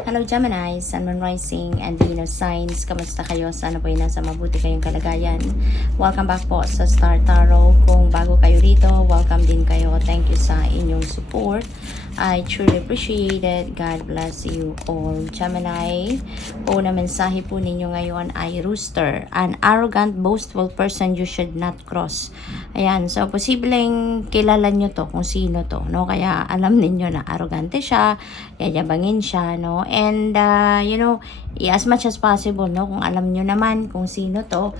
Hello Gemini, Sun, Moon, Rising, and Venus signs. Kamusta kayo? Sana po ay nasa mabuti kayong kalagayan. Welcome back po sa Star Tarot. Kung bago kayo rito, welcome din kayo. Thank you sa inyong support. I truly appreciate it. God bless you all. Gemini, una mensahe po ninyo ngayon ay Rooster. An arrogant, boastful person you should not cross. Ayan, so posibleng kilala nyo to kung sino to, no? Kaya alam ninyo na arrogante siya, yayabangin siya, no? And, as much as possible, no? Kung alam nyo naman kung sino to,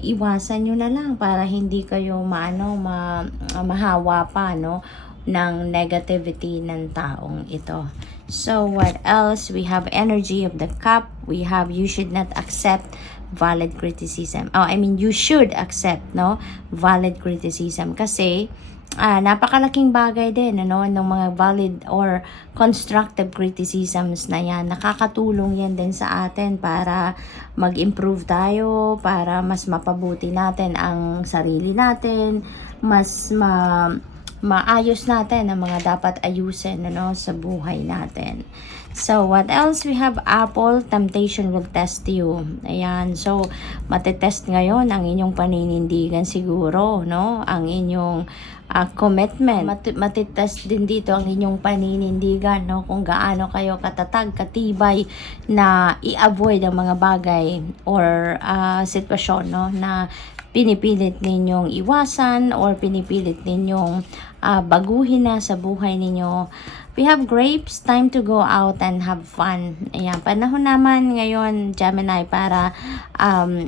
iwasan nyo na lang para hindi kayo mahawa pa, no? Ng negativity ng taong ito. So, what else? We have energy of the cup. We have you should not accept valid criticism. You should accept, no? Valid criticism. Kasi, napakalaking bagay din, ano, ng mga valid or constructive criticisms na yan. Nakakatulong yan din sa atin para mag-improve tayo, para mas mapabuti natin ang sarili natin, mas maayos natin ang mga dapat ayusin, ano, sa buhay natin. So, what else? We have Apple, temptation will test you. Ayan, so, matetest ngayon ang inyong paninindigan siguro, no? Ang inyong commitment. Matetest din dito ang inyong paninindigan, no? Kung gaano kayo katatag, katibay na i-avoid ang mga bagay or sitwasyon, no? Na pinipilit ninyong iwasan or pinipilit ninyong baguhin na sa buhay ninyo. We have grapes, time to go out and have fun. Ayan, panahon naman ngayon, Gemini, para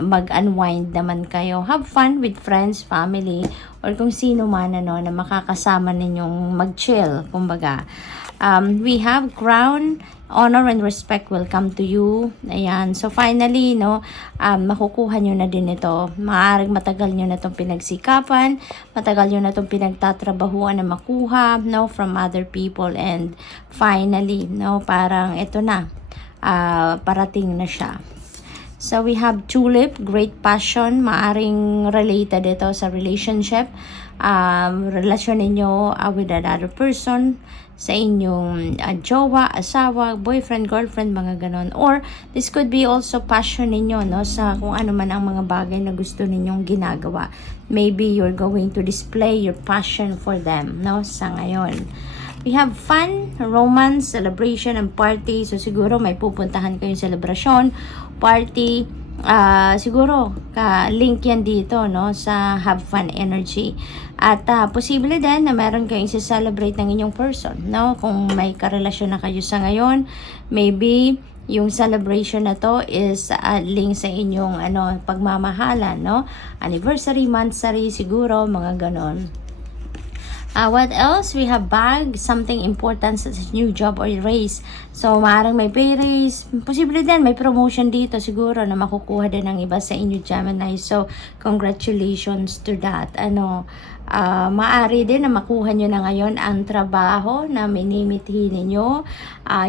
mag-unwind naman kayo. Have fun with friends, family, or kung sino man, ano, na makakasama ninyong mag-chill, kumbaga. We have crown, honor and respect will come to you. Ayan. So, finally, no, makukuha nyo na din ito. Maaaring matagal nyo na itong pinagsikapan, matagal nyo na itong pinagtatrabahuan na makuha, no, from other people. And finally, no, parang ito na, parating na siya. So, we have tulip, great passion, maaring related ito sa relationship, relasyon ninyo with another person, sa inyong jowa, asawa, boyfriend, girlfriend, mga ganon. Or, this could be also passion ninyo, no, sa kung ano man ang mga bagay na gusto ninyong ginagawa. Maybe you're going to display your passion for them, no, sa ngayon. We have fun, romance, celebration, and party. So, siguro may pupuntahan kayong celebration, party, siguro link yan dito, no, sa have fun energy. At posible din na meron kayong celebrate ng inyong person, no, kung may karelasyon na kayo sa ngayon. Maybe yung celebration na to is link sa inyong pagmamahalan, no, anniversary, monthsary, siguro mga ganon. What else? We have bag, something important sa new job or raise. So, maaaring may pay raise. Posible din, may promotion dito siguro na makukuha din ng iba sa inyo, Gemini. So, congratulations to that. Maaari din na makuha nyo na ngayon ang trabaho na minimithi ninyo.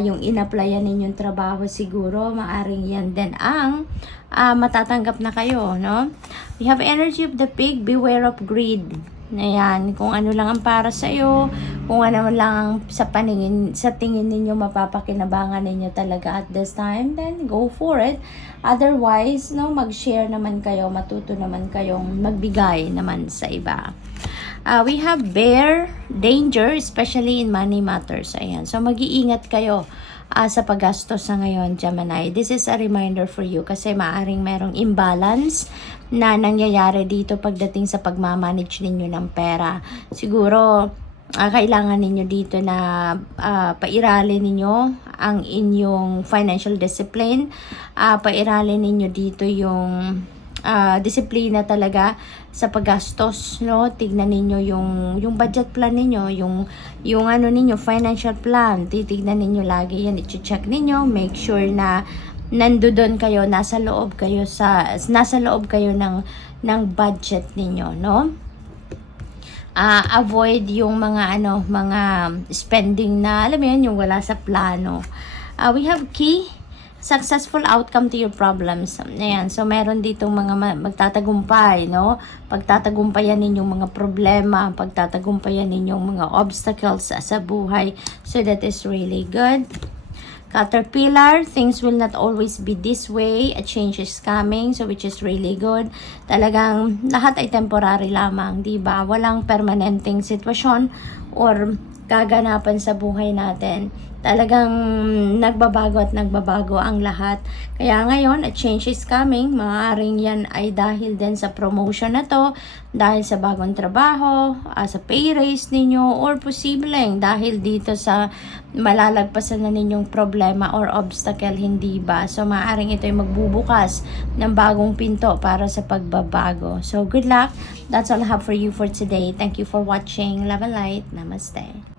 Yung in-applyan ninyong trabaho siguro, maaring yan din ang matatanggap na kayo, no? We have energy of the pig, beware of greed. Ayan, kung ano lang ang para sa iyo, kung ano lang sa tingin ninyo mapapakinabangan ninyo talaga at this time, then go for it. Otherwise, no, mag-share naman kayo, matuto naman kayong magbigay naman sa iba. We have bear, danger, especially in money matters. Ayan, so mag-iingat kayo sa paggastos sa ngayon, Gemini. This is a reminder for you kasi maaring merong imbalance na nangyayari dito pagdating sa pagmamanage ninyo ng pera. Siguro, kailangan ninyo dito na pairalin ninyo ang inyong financial discipline. Pairalin ninyo dito yung disiplina talaga sa paggastos, no? Tignan ninyo yung budget plan ninyo, yung ninyo financial plan. Titignan ninyo lagi yan, i-check ninyo, make sure na nandoon kayo, nasa loob kayo ng budget ninyo, no? Avoid yung mga spending na alam mo yun, yung wala sa plano. We have key, successful outcome to your problems. Ayan, so meron dito mga magtatagumpay, no? Pagtatagumpayan ninyong mga problema, pagtatagumpayan ninyong mga obstacles sa buhay. So that is really good. Caterpillar, things will not always be this way. A change is coming, so which is really good. Talagang lahat ay temporary lamang, di ba? Walang permanenteng sitwasyon or kaganapan sa buhay natin. Talagang nagbabago at nagbabago ang lahat. Kaya ngayon, a change is coming. Maaaring yan ay dahil din sa promotion na to, dahil sa bagong trabaho, sa pay raise ninyo, or posibleng dahil dito sa malalagpasan na ninyong problema or obstacle, hindi ba? So, maaaring ito ay magbubukas ng bagong pinto para sa pagbabago. So, good luck. That's all I have for you for today. Thank you for watching. Love and light. Namaste.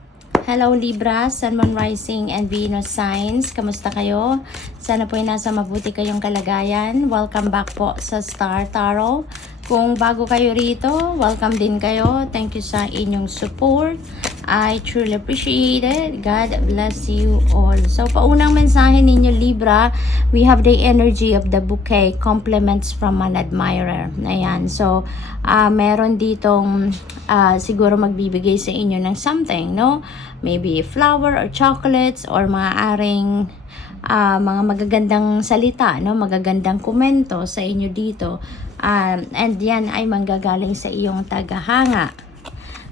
Hello Libra, Sun, Moon, Rising, and Venus signs. Kamusta kayo? Sana po ay nasa mabuti kayong kalagayan. Welcome back po sa Star Tarot. Kung bago kayo rito, welcome din kayo. Thank you sa inyong support. I truly appreciate it. God bless you all. So, paunang mensahe ninyo Libra, we have the energy of the bouquet, compliments from an admirer. Ayan. So, meron ditong siguro magbibigay sa inyo ng something, no? Maybe flower or chocolates or maaaring mga magagandang salita, no? Magagandang komento sa inyo dito. And yan ay manggagaling sa iyong tagahanga.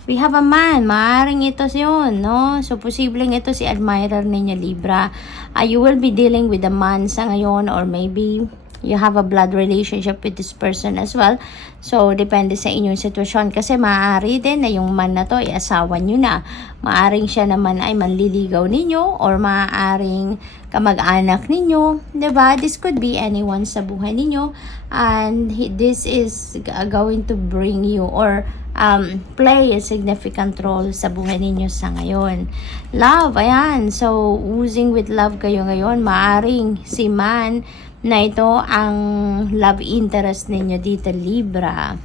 We have a man. Maaaring ito yun, no? So, posibleng ito si admirer ninyo, Libra. You will be dealing with a man sa ngayon or maybe you have a blood relationship with this person as well. So, depende sa inyong sitwasyon. Kasi maaari din na yung man na to ay asawa nyo na. Maaring siya naman ay manliligaw ninyo or maaaring kamag-anak ninyo. Diba? This could be anyone sa buhay ninyo. And this is going to bring you or play a significant role sa buhay ninyo sa ngayon. Love, ayan. So, oozing with love kayo ngayon. Maaring si man na ito ang love interest ninyo dito, Libra.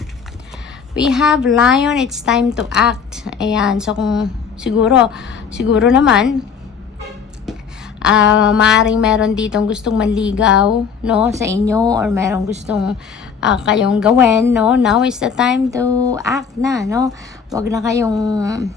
We have Lion, it's time to act. Ayan, so kung siguro naman, maaring meron ditong gustong manligaw, no, sa inyo, or merong gustong kayong gawin, no. Now is the time to act na, no. Wag na kayong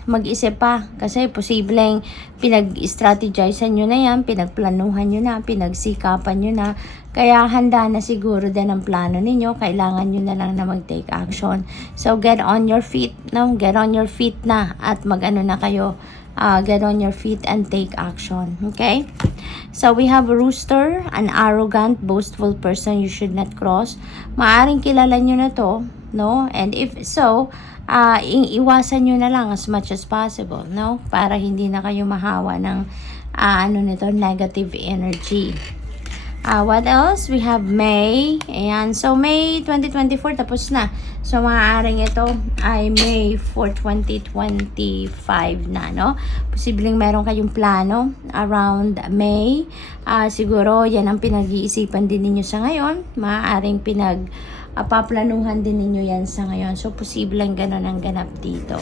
mag-isip pa kasi posibleng pinag-strategizean nyo na yan, pinagplanuhan nyo na, pinagsikapan nyo na. Kaya handa na siguro din ang plano ninyo. Kailangan nyo na lang na mag-take action. So, get on your feet, no? Get on your feet na at mag-ano na kayo. Get on your feet and take action. Okay? So, we have a rooster, an arrogant, boastful person you should not cross. Maaring kilala nyo na to, no? And if so, iwasan nyo na lang as much as possible, no? Para hindi na kayo mahawa ng negative energy. What else? We have May. Ayan. So, May 2024, tapos na. So, maaaring ito ay May 4, 2025 na, no? Posibleng meron kayong plano around May. Siguro, yan ang pinag-iisipan din ninyo sa ngayon. Maaaring paplanuhan din ninyo yan sa ngayon. So, posibleng ganun ang ganap dito.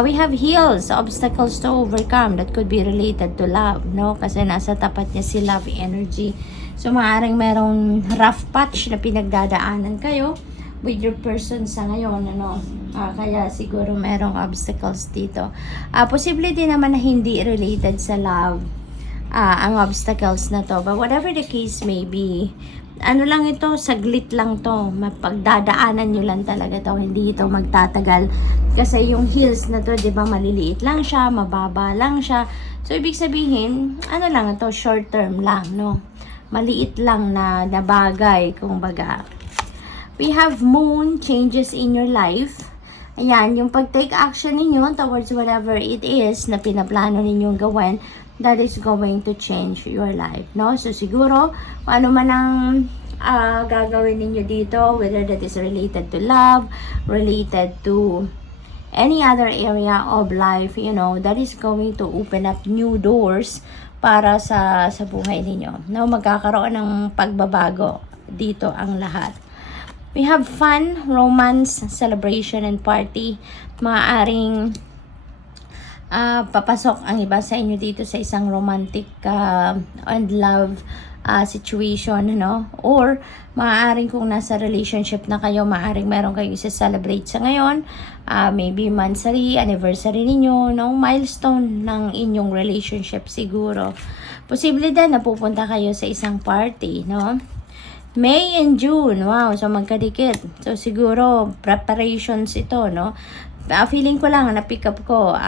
We have hills, obstacles to overcome that could be related to love, no? Kasi nasa tapat niya si love energy. So, maaaring merong rough patch na pinagdadaanan kayo with your person sa ngayon, ano? Kaya siguro merong obstacles dito. Posible din naman na hindi related sa love ang obstacles na to. But whatever the case may be, ano lang ito, saglit lang to. Mapagdadaanan nyo lang talaga to. Hindi ito magtatagal. Kasi yung hills na to, di ba, maliliit lang siya, mababa lang siya. So, ibig sabihin, ano lang ito, short term lang, no? Maliit lang na bagay, kumbaga. We have moon, changes in your life. Ayan, yung pag-take action ninyo towards whatever it is na pinaplano ninyong gawin, that is going to change your life, no? So, siguro, ano man ang gagawin ninyo dito, whether that is related to love, related to any other area of life, you know, that is going to open up new doors para sa buhay ninyo. No, magkakaroon ng pagbabago dito ang lahat. We have fun, romance, celebration, and party. Maaaring papasok ang iba sa inyo dito sa isang romantic and love situation, or maaaring kung nasa relationship na kayo, maaaring meron kayo isa-celebrate sa ngayon, maybe monthsary, anniversary ninyo, milestone ng inyong relationship siguro. Posible din na pupunta kayo sa isang party, May and June, wow, so magkadikit. So siguro preparations ito, feeling ko lang na pick up ko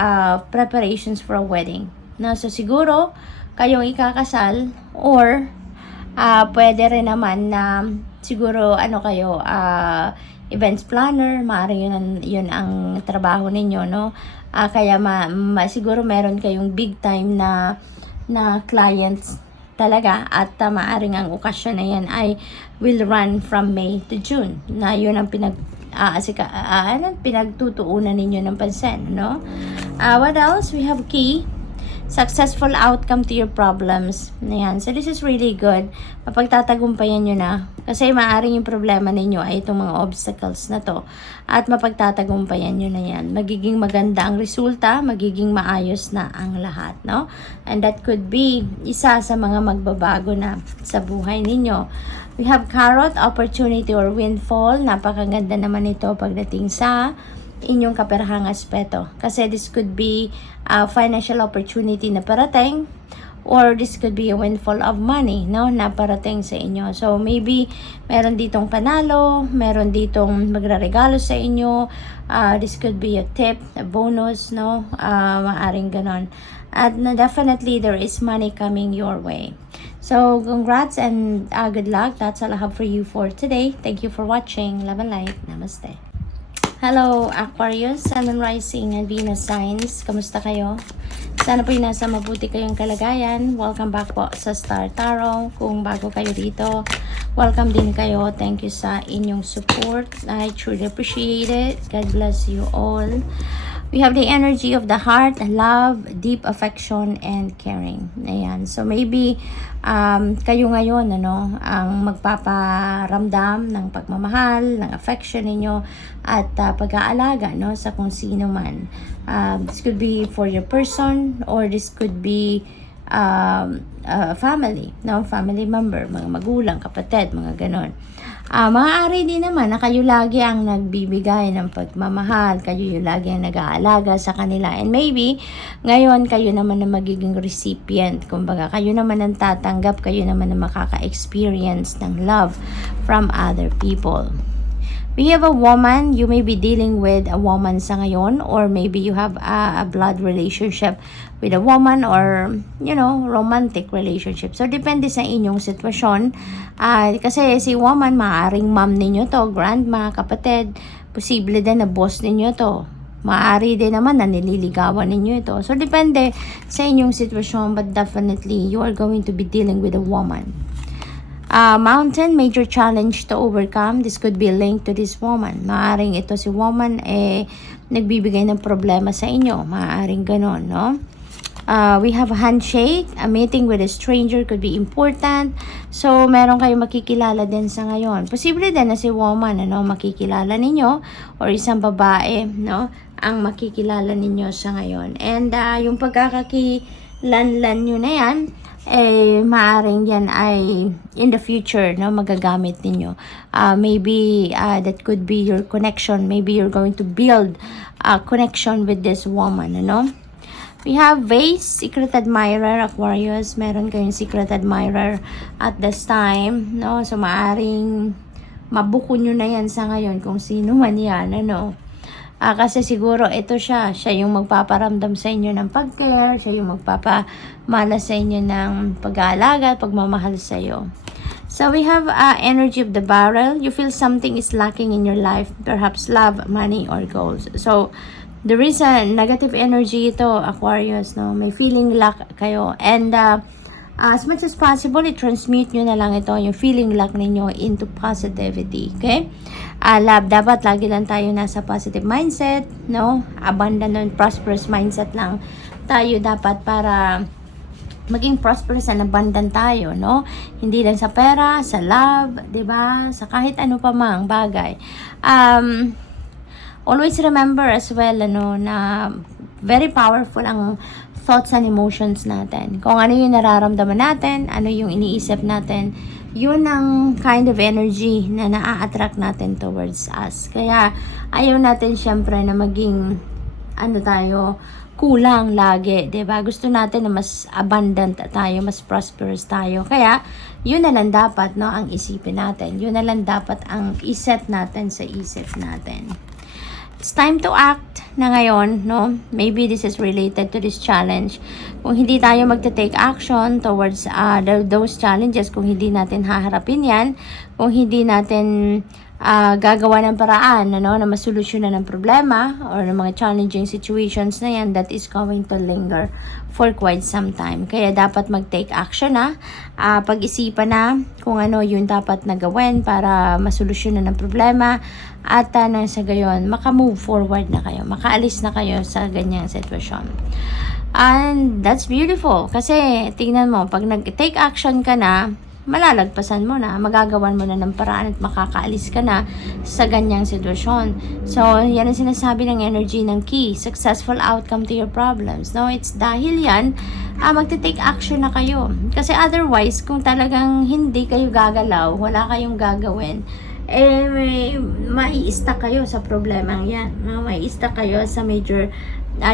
preparations for a wedding. So siguro kayong ikakasal, or pwede rin naman na siguro kayo events planner, maaaring yun ang trabaho ninyo, kaya siguro meron kayong big time na clients talaga, at maaring ang okasyon na yan ay will run from May to June, na yun ang pinagtutuunan ninyo ng pansin, what else? We have key, successful outcome to your problems. Ayan. So, this is really good. Mapagtatagumpayan nyo na. Kasi maaaring yung problema ninyo ay itong mga obstacles na to. At mapagtatagumpayan nyo na yan. Magiging maganda ang resulta. Magiging maayos na ang lahat, And that could be isa sa mga magbabago na sa buhay ninyo. We have carrot, opportunity or windfall. Napakaganda naman ito pagdating sa inyong kaperahang aspeto. Kasi this could be a financial opportunity na parating, or this could be a windfall of money, na parating sa inyo. So, maybe meron ditong panalo, meron ditong magraregalo sa inyo. This could be a tip, a bonus, maaring ganon. At definitely, there is money coming your way. So, congrats and good luck. That's all I have for you for today. Thank you for watching. Love and light. Namaste. Hello, Aquarius, Sun and Rising and Venus signs. Kamusta kayo? Sana po yung nasa mabuti kayong kalagayan. Welcome back po sa Star Tarot. Kung bago kayo dito, welcome din kayo. Thank you sa inyong support. I truly appreciate it. God bless you all. We have the energy of the heart, love, deep affection, and caring. Ayan. So, maybe kayo ngayon, ang magpaparamdam ng pagmamahal, ng affection ninyo, at pag-aalaga, sa kung sino man. This could be for your person, or this could be family, family member, mga magulang, kapatid, mga ganon. Maaari din naman na kayo lagi ang nagbibigay ng pagmamahal, kayo yung lagi ang nag-aalaga sa kanila, and maybe ngayon kayo naman na magiging recipient, kumbaga kayo naman ang tatanggap, kayo naman ang makaka-experience ng love from other people. We have a woman, you may be dealing with a woman sa ngayon, or maybe you have a blood relationship with a woman, or romantic relationship. So depende sa inyong sitwasyon. Kasi si woman, maaaring mom ninyo to, grandma, kapatid, posible din na boss ninyo to. Maaari din naman na nililigawan ninyo ito. So depende sa inyong sitwasyon, but definitely you are going to be dealing with a woman. Mountain, major challenge to overcome. This could be linked to this woman. Maaring ito si woman nagbibigay ng problema sa inyo. Maaring ganon, we have a handshake. A meeting with a stranger could be important. So, meron kayong makikilala din sa ngayon. Posible din na si woman, makikilala ninyo, or isang babae, ang makikilala ninyo sa ngayon. And yung pagkakakilanlan nyo na yan, maaring yan ay in the future, magagamit ninyo. Maybe that could be your connection. Maybe you're going to build a connection with this woman, We have vase, secret admirer, Aquarius. Meron kayong secret admirer at this time, So maaring mabuko nyo na yan sa ngayon kung sino man yan, kasi siguro ito siya yung magpaparamdam sa inyo ng pag-care, siya yung magpapamala sa inyo ng pag-aalaga at pagmamahal sa iyo. So we have energy of the barrel. You feel something is lacking in your life, perhaps love, money, or goals. So there is a negative energy ito, Aquarius, may feeling lack kayo, and as much as possible, i-transmute nyo na lang ito, yung feeling lack ninyo, into positivity, okay? Love, dapat lagi lang tayo nasa positive mindset, abundant and prosperous mindset lang tayo dapat para maging prosperous and abundant tayo, Hindi lang sa pera, sa love, 'di ba? Sa kahit ano pa mang bagay. Always remember as well, na very powerful ang thoughts and emotions natin. Kung ano yung nararamdaman natin, ano yung iniisip natin, yun ang kind of energy na naa-attract natin towards us. Kaya, ayaw natin syempre na maging, kulang lagi, 'di ba? Gusto natin na mas abundant tayo, mas prosperous tayo. Kaya, yun na lang dapat, no, ang isipin natin. Yun na lang dapat ang iset natin sa isip natin. It's time to act na ngayon, no? Maybe this is related to this challenge. Kung hindi tayo magte-take action towards those challenges, kung hindi natin haharapin yan, kung hindi natin gagawa ng paraan, na masolusyonan ng problema or ng mga challenging situations na yan, that is going to linger for quite some time. Kaya dapat mag-take action na, pag-isipan na kung ano yung dapat na gawin para masolusyonan ng problema, at nang sa gayon, maka-move forward na kayo, makaalis na kayo sa ganyang sitwasyon. And that's beautiful. Kasi, tingnan mo, pag nag-take action ka na, malalagpasan mo na, magagawan mo na ng paraan at makakaalis ka na sa ganyang sitwasyon. So, yan ang sinasabi ng energy ng key, successful outcome to your problems. No, it's dahil yan, magte-take action na kayo. Kasi otherwise, kung talagang hindi kayo gagalaw, wala kayong gagawin, mai-stuck kayo sa problemang yan. No? Mai-stuck kayo sa major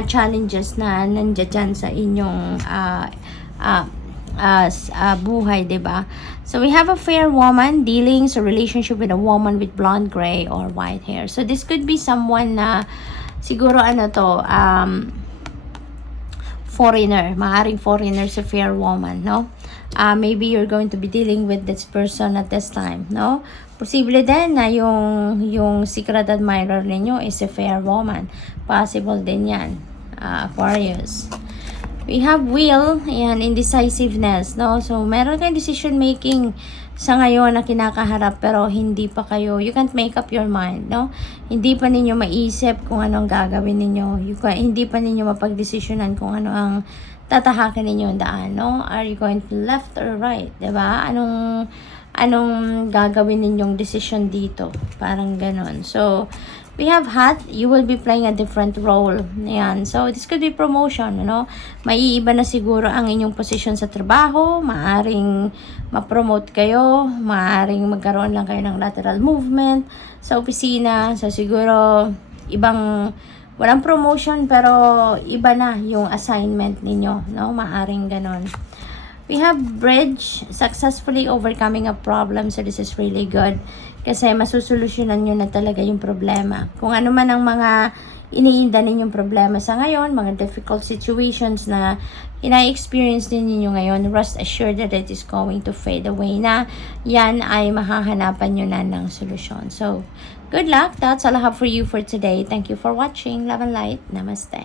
challenges na nandiyan sa inyong buhay, diba? So, we have a fair woman dealing sa relationship with a woman with blonde, gray, or white hair. So, this could be someone na siguro foreigner. Maaring foreigner sa fair woman, no? Maybe you're going to be dealing with this person at this time, no? Posible din na yung secret admirer ninyo is a fair woman. Possible din yan, Aquarius. We have will and indecisiveness, no? So, meron kayong decision making sa ngayon na kinakaharap pero hindi pa kayo, you can't make up your mind, no? Hindi pa ninyo maisip kung anong gagawin ninyo. Hindi pa ninyo mapagdesisyonan kung ano ang tatahakin ninyo ang daan, no? Are you going to left or right, diba? Anong gagawin ninyong decision dito? Parang ganon. So, we have hot, you will be playing a different role. Ayan. So, this could be promotion, Maiiba na siguro ang inyong position sa trabaho, maaring ma-promote kayo, maaring magkaroon lang kayo ng lateral movement sa opisina. So, siguro, walang promotion, pero iba na yung assignment ninyo, no? Maaring ganon. We have bridge, successfully overcoming a problem. So, this is really good. Kasi masusolusyonan nyo na talaga yung problema. Kung ano man ang mga iniinda ninyong problema sa ngayon, mga difficult situations na ina-experience din ninyo ngayon, rest assured that it is going to fade away na. Yan ay mahahanapan nyo na ng solusyon. So, good luck. That's all I have for you for today. Thank you for watching. Love and light. Namaste.